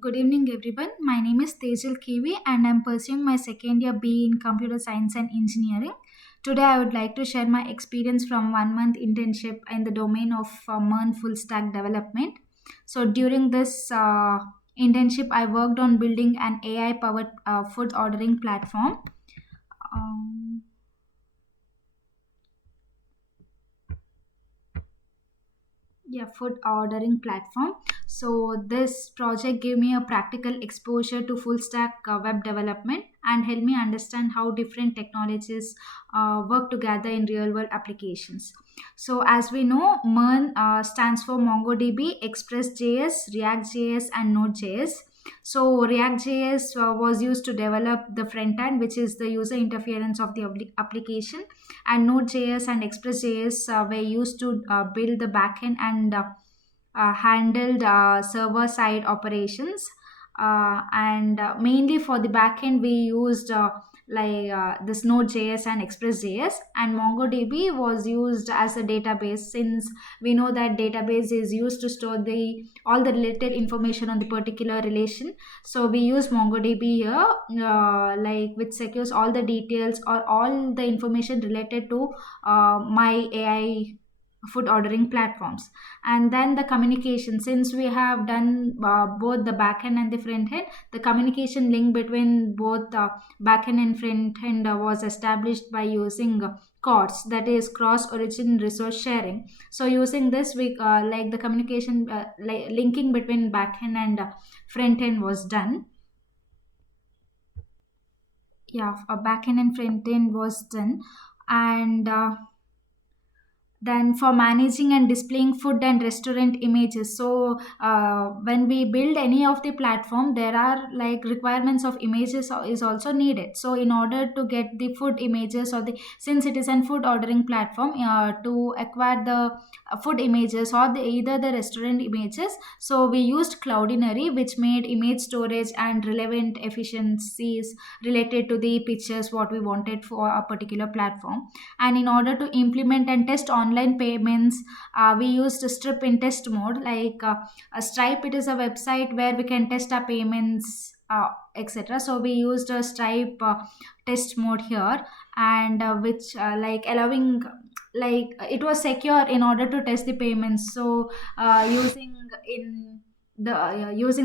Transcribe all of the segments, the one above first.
Good evening, everyone. My name is Tejal Kiwi, and I'm pursuing my second year BE in Computer Science and Engineering. Today, I would like to share my experience from 1 month internship in the domain of MERN Full Stack Development. So, during this internship, I worked on building an AI powered food ordering platform. Um, Food ordering platform. So this project gave me a practical exposure to full stack web development and helped me understand how different technologies work together in real world applications. So as we know, MERN stands for MongoDB, ExpressJS, React.js, and Node.js. So React.js was used to develop the front end, which is the user interference of the application, and Node.js and Express.js were used to build the backend and handled server side operations. And mainly for the backend, we used this Node.js and Express.js, and MongoDB was used as a database, since we know that database is used to store the all the related information on the particular relation. So we use MongoDB here, which secures all the details or all the information related to my AI food ordering platforms. And then the communication, since we have done both the backend and the front end, the communication link between both backend and front end was established by using CORDS, that is cross origin resource sharing. So using this, we like the communication linking between backend and front end was done. Backend and front end was done. And then for managing and displaying food and restaurant images, so when we build any of the platform, there are like requirements of images is also needed. So in order to get the food images, or the since it is an food ordering platform, to acquire the food images or either the restaurant images, so we used Cloudinary, which made image storage and relevant efficiencies related to the pictures what we wanted for a particular platform. And in order to implement and test online payments, we used Strip in test mode. A Stripe, it is a website where we can test our payments, etc. So we used a Stripe test mode here, and which like allowing, like it was secure in order to test the payments. So using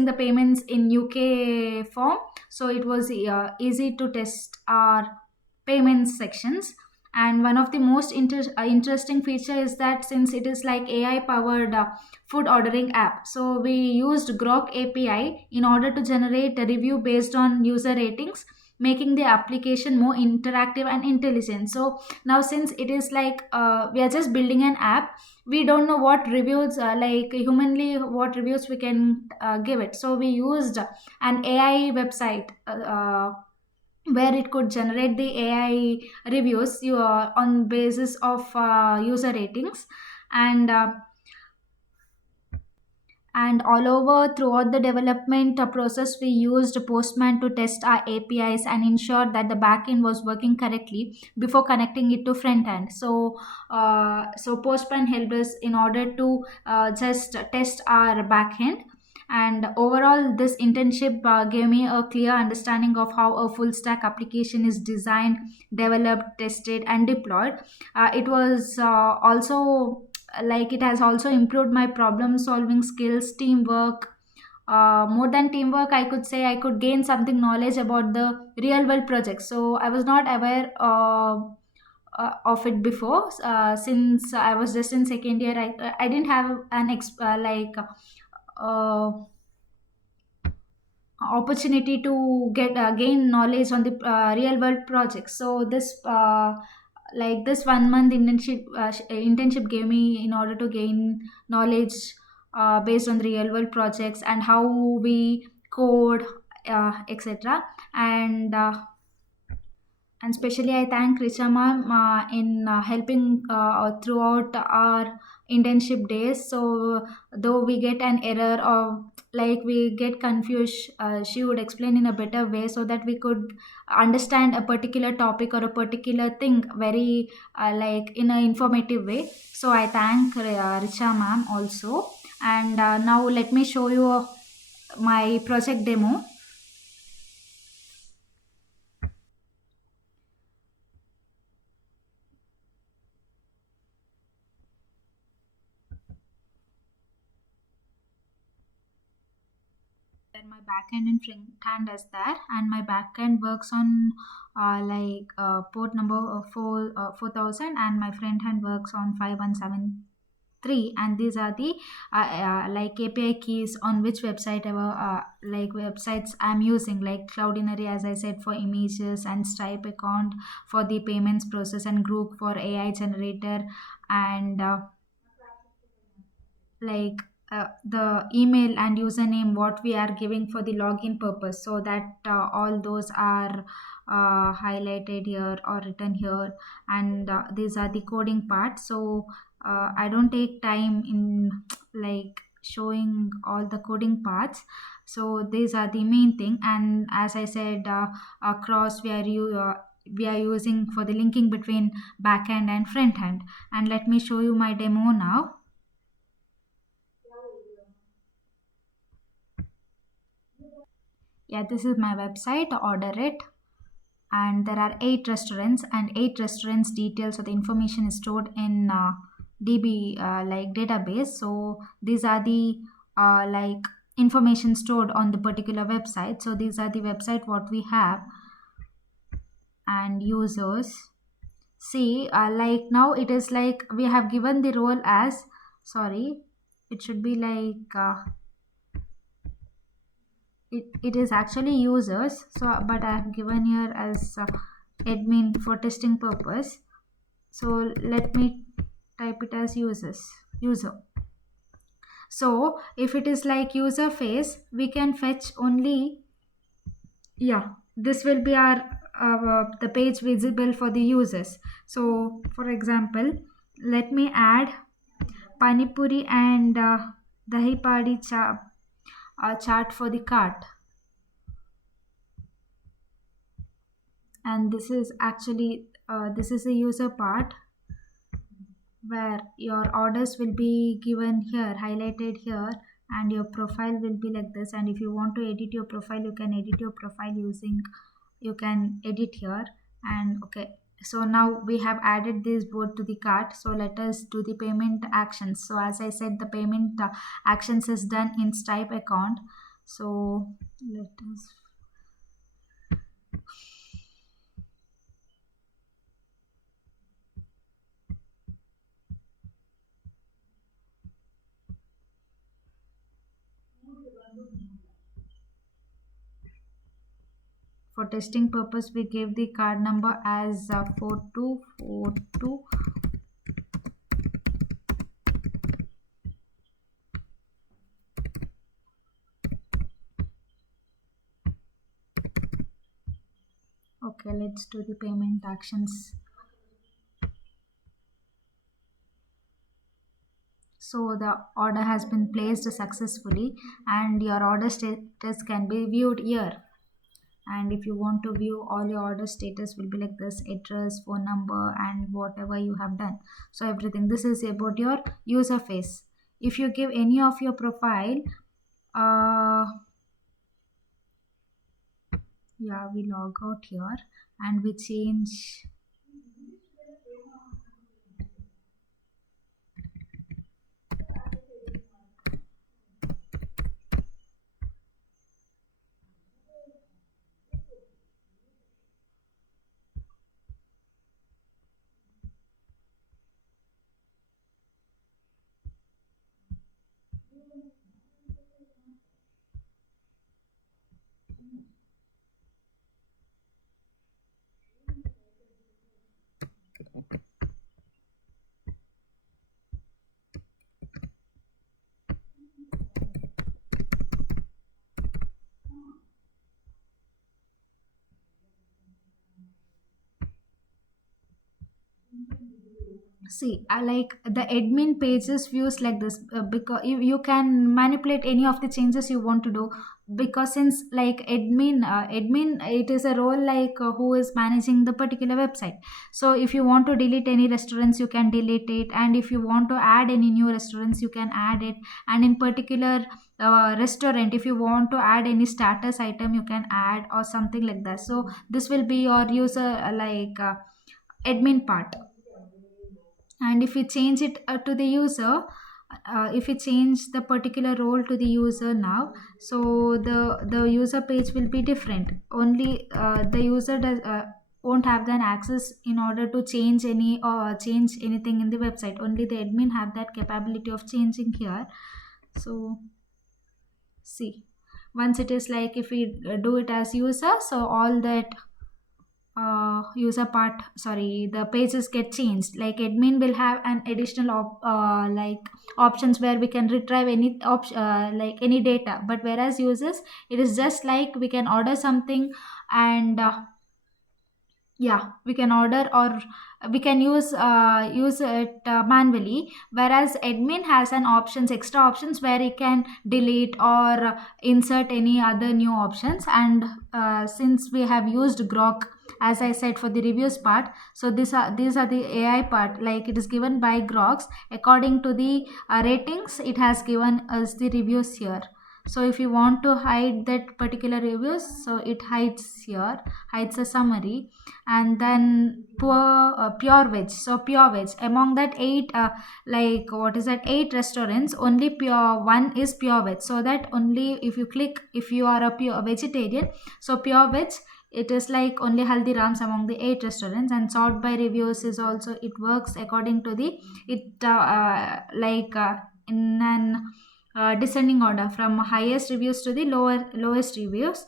the payments in UK form, so it was easy to test our payments sections. And one of the most interesting feature is that since it is like AI powered food ordering app, so we used Grok API in order to generate a review based on user ratings, making the application more interactive and intelligent. So now, since it is like we are just building an app, we don't know what reviews, like humanly what reviews we can give it. So we used an AI website, where it could generate the AI reviews on basis of user ratings. And uh, and all over throughout the development process, we used Postman to test our APIs and ensure that the backend was working correctly before connecting it to front end. So Postman helped us in order to just test our backend. And overall, this internship gave me a clear understanding of how a full stack application is designed, developed, tested, and deployed. It was also like it has also improved my problem solving skills, teamwork. More than teamwork, I could say I could gain something knowledge about the real world projects. So I was not aware of it before, since I was just in second year. I didn't have an uh, opportunity to get gain knowledge on the real world projects. So this 1 month internship gave me in order to gain knowledge based on the real world projects and how we code, etc. And especially I thank Richa ma'am in helping throughout our internship days. So though we get an error or like we get confused, she would explain in a better way so that we could understand a particular topic or a particular thing very like in an informative way. So I thank Richa ma'am also. And now let me show you my project demo. Where my backend and front end is there, and my backend works on port number 4000, and my front end works on 5173. And these are the like API keys on which website ever like websites I'm using, like Cloudinary, as I said, for images, and Stripe account for the payments process, and Group for AI generator, and like the email and username what we are giving for the login purpose, so that all those are highlighted here or written here. And these are the coding part. So I don't take time in like showing all the coding parts. So these are the main thing. And as I said, across we are using for the linking between back end and front end. And let me show you my demo now. Yeah, this is my website. Order it. And there are 8 restaurants, and 8 restaurants details, so the information is stored in DB like database. So these are the like information stored on the particular website. So these are the website what we have. And users, see, like now it is like we have given the role as, sorry, it should be like it is actually users. So but I have given here as admin for testing purpose. So let me type it as user. So if it is like user face, we can fetch only, yeah, this will be our the page visible for the users. So for example, let me add panipuri and dahi padi chart for the cart. And this is actually this is the user part, where your orders will be given here, highlighted here, and your profile will be like this. And if you want to edit your profile, you can edit your profile using, you can edit here. And okay, so now we have added this board to the cart. So let us do the payment actions. So as I said, the payment actions is done in Stripe account. So let us, for testing purpose, we gave the card number as 4242. Okay, let's do the payment actions. So the order has been placed successfully, and your order status can be viewed here. And if you want to view all your order status, will be like this: address, phone number, and whatever you have done. So everything, this is about your user face. If you give any of your profile, uh yeah, we log out here, and we change. See, I like the admin pages views like this, because you can manipulate any of the changes you want to do, because since like admin, it is a role like who is managing the particular website. So if you want to delete any restaurants, you can delete it, and if you want to add any new restaurants, you can add it. And in particular restaurant, if you want to add any status item, you can add or something like that. So this will be your user admin part. And if you change it to the user, if you change the particular role to the user now, so the user page will be different. Only the user does won't have then access in order to change any or change anything in the website. Only the admin have that capability of changing here. So see, once it is like if we do it as user, so all that user part, sorry, the pages get changed. Like admin will have an additional like options where we can retrieve any like any data, but whereas users, it is just like we can order something, and yeah, we can order, or we can use it manually, whereas admin has an options, extra options, where he can delete or insert any other new options. And since we have used grok, as I said, for the reviews part, so these are the AI part, like it is given by groks according to the ratings. It has given us the reviews here. So if you want to hide that particular reviews, so it hides here, hides a summary. And then pure veg, so pure veg, among that eight like what is that, eight restaurants, only pure one is pure veg. So that only if you click, if you are a pure vegetarian, so pure veg, it is like only haldirams among the eight restaurants. And sort by reviews is also, it works according to the, it in an descending order from highest reviews to the lowest reviews.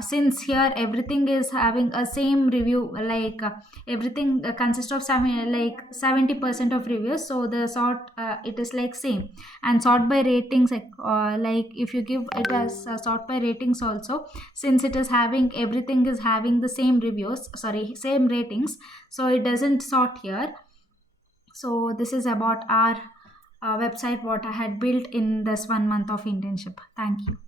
Since here everything is having a same review, like everything consists of some like 70% of reviews, so the sort it is like same. And sort by ratings, like if you give it as sort by ratings also, since it is having, everything is having the same reviews, sorry, same ratings, so it doesn't sort here. So this is about our website what I had built in this 1 month of internship. Thank you.